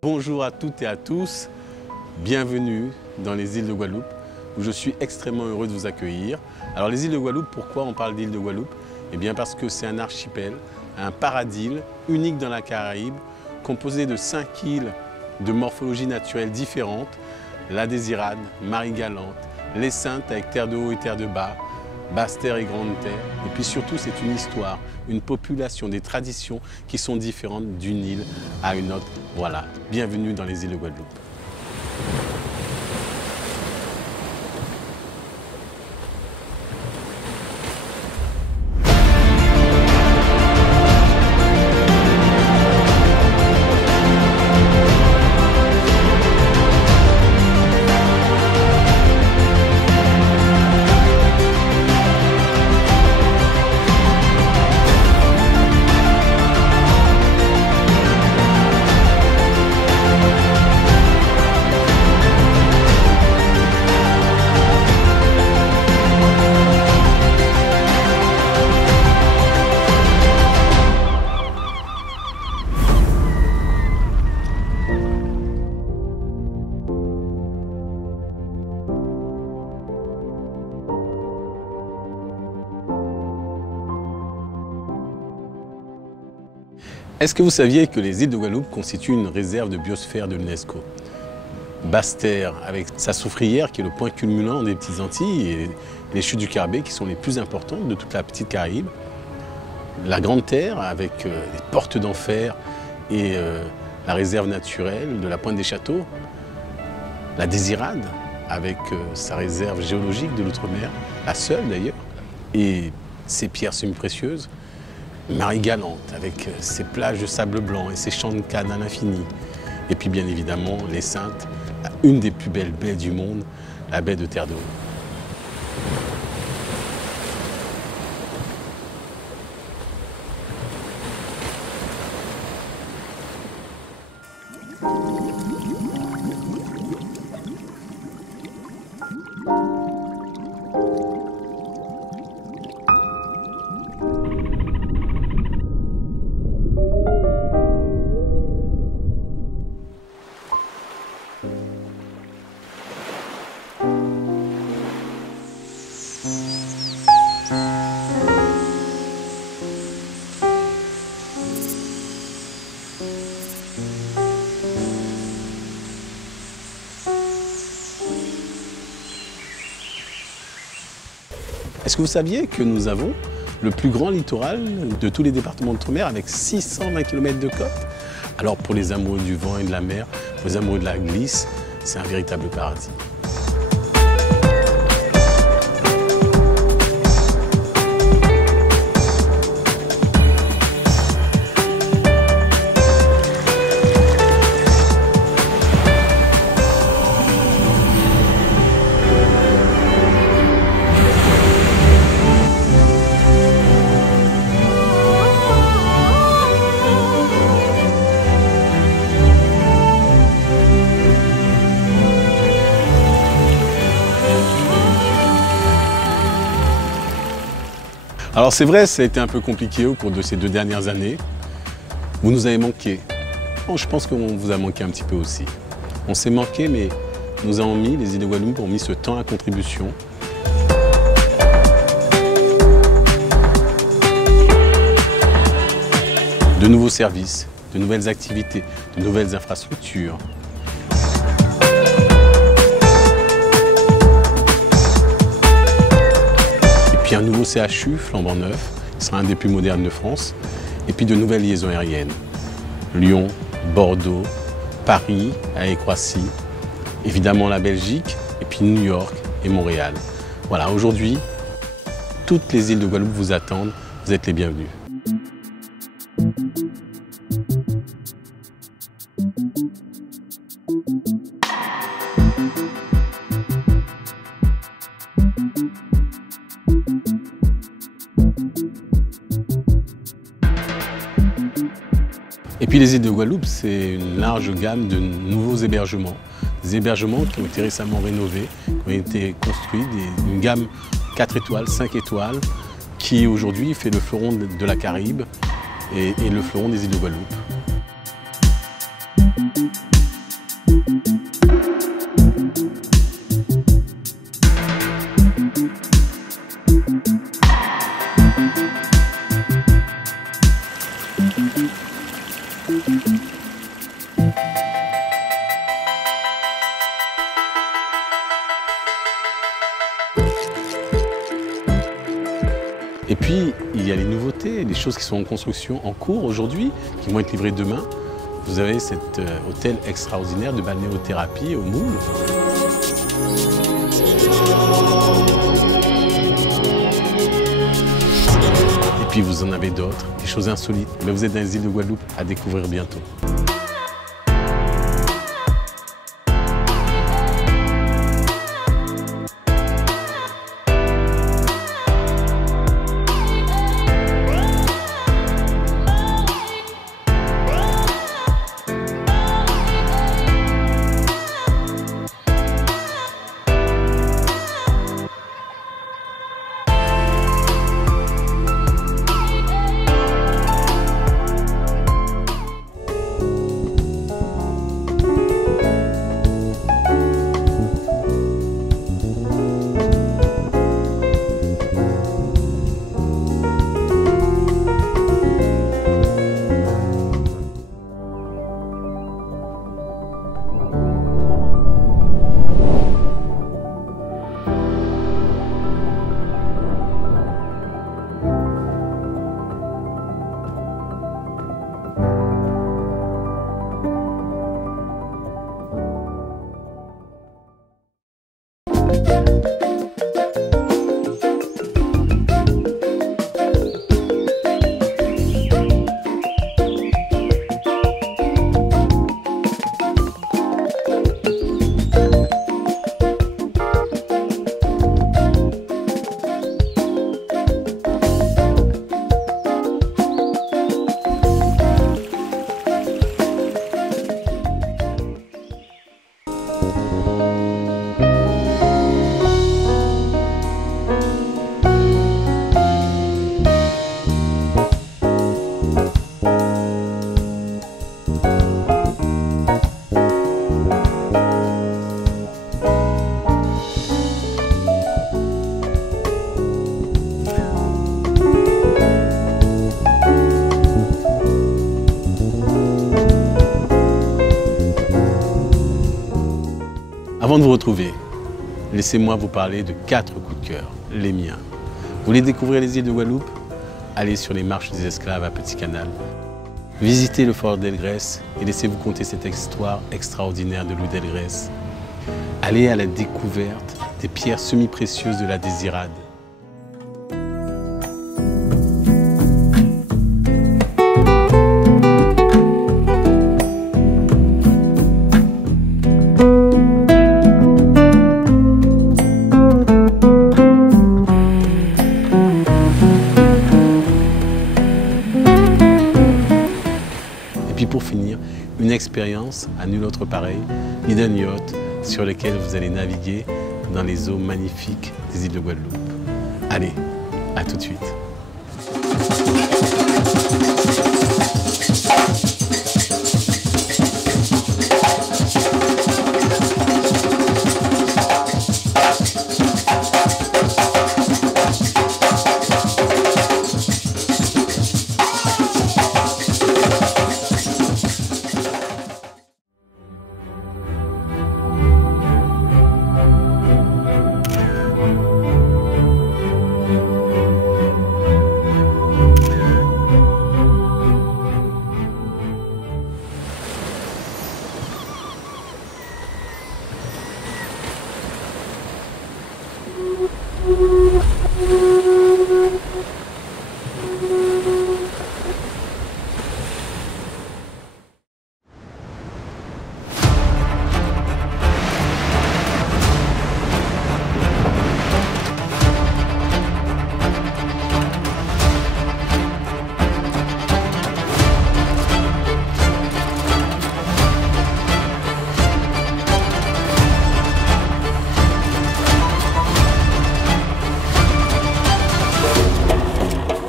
Bonjour à toutes et à tous, bienvenue dans les îles de Guadeloupe où je suis extrêmement heureux de vous accueillir. Alors les îles de Guadeloupe, pourquoi on parle d'îles de Guadeloupe? Eh bien parce que c'est un archipel, un paradis unique dans la Caraïbe, composé de 5 îles de morphologie naturelle différentes, la Désirade, Marie-Galante, les Saintes avec terre de haut et terre de bas, Basse-Terre et Grande-Terre. Et puis surtout, c'est une histoire, une population, des traditions qui sont différentes d'une île à une autre. Voilà, bienvenue dans les îles de Guadeloupe. Est-ce que vous saviez que les îles de Guadeloupe constituent une réserve de biosphère de l'UNESCO? Basse-Terre avec sa soufrière qui est le point culminant des Petites Antilles et les chutes du Caribe qui sont les plus importantes de toute la petite Caraïbe. La Grande Terre avec les portes d'enfer et la réserve naturelle de la Pointe des Châteaux. La Désirade avec sa réserve géologique de l'outre-mer, la seule d'ailleurs, et ses pierres semi-précieuses. Marie-Galante avec ses plages de sable blanc et ses champs de canne à l'infini. Et puis bien évidemment les Saintes, une des plus belles baies du monde, la baie de Terre de Haut. Est-ce que vous saviez que nous avons le plus grand littoral de tous les départements d'outre-mer avec 620 km de côte? Alors pour les amoureux du vent et de la mer, pour les amoureux de la glisse, c'est un véritable paradis. Alors c'est vrai, ça a été un peu compliqué au cours de ces 2 dernières années. Vous nous avez manqué. Bon, je pense qu'on vous a manqué un petit peu aussi. On s'est manqué, mais nous avons mis, les îles de Guadeloupe ont mis ce temps à contribution. De nouveaux services, de nouvelles activités, de nouvelles infrastructures. Puis un nouveau CHU flambant neuf, qui sera un des plus modernes de France, et puis de nouvelles liaisons aériennes. Lyon, Bordeaux, Paris, Haye-Croissy, évidemment la Belgique, et puis New York et Montréal. Voilà, aujourd'hui, toutes les îles de Guadeloupe vous attendent, vous êtes les bienvenus. Et puis les îles de Guadeloupe, c'est une large gamme de nouveaux hébergements. Des hébergements qui ont été récemment rénovés, qui ont été construits, une gamme 4 étoiles, 5 étoiles, qui aujourd'hui fait le fleuron de la Caraïbe et le fleuron des îles de Guadeloupe. Et puis, il y a les nouveautés, les choses qui sont en construction en cours aujourd'hui, qui vont être livrées demain. Vous avez cet hôtel extraordinaire de balnéothérapie au Moule. Et puis vous en avez d'autres, des choses insolites. Mais vous êtes dans les îles de Guadeloupe à découvrir bientôt. Avant de vous retrouver, laissez-moi vous parler de 4 coups de cœur, les miens. Vous voulez découvrir les îles de Guadeloupe? Allez sur les marches des esclaves à Petit Canal. Visitez le fort d'Elgrès et laissez-vous conter cette histoire extraordinaire de Louis d'Elgrès. Allez à la découverte des pierres semi-précieuses de la Désirade. Et puis pour finir, une expérience à nul autre pareil, l'Eden Yacht, sur lequel vous allez naviguer dans les eaux magnifiques des îles de Guadeloupe. Allez, à tout de suite.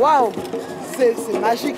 Waouh, c'est magique.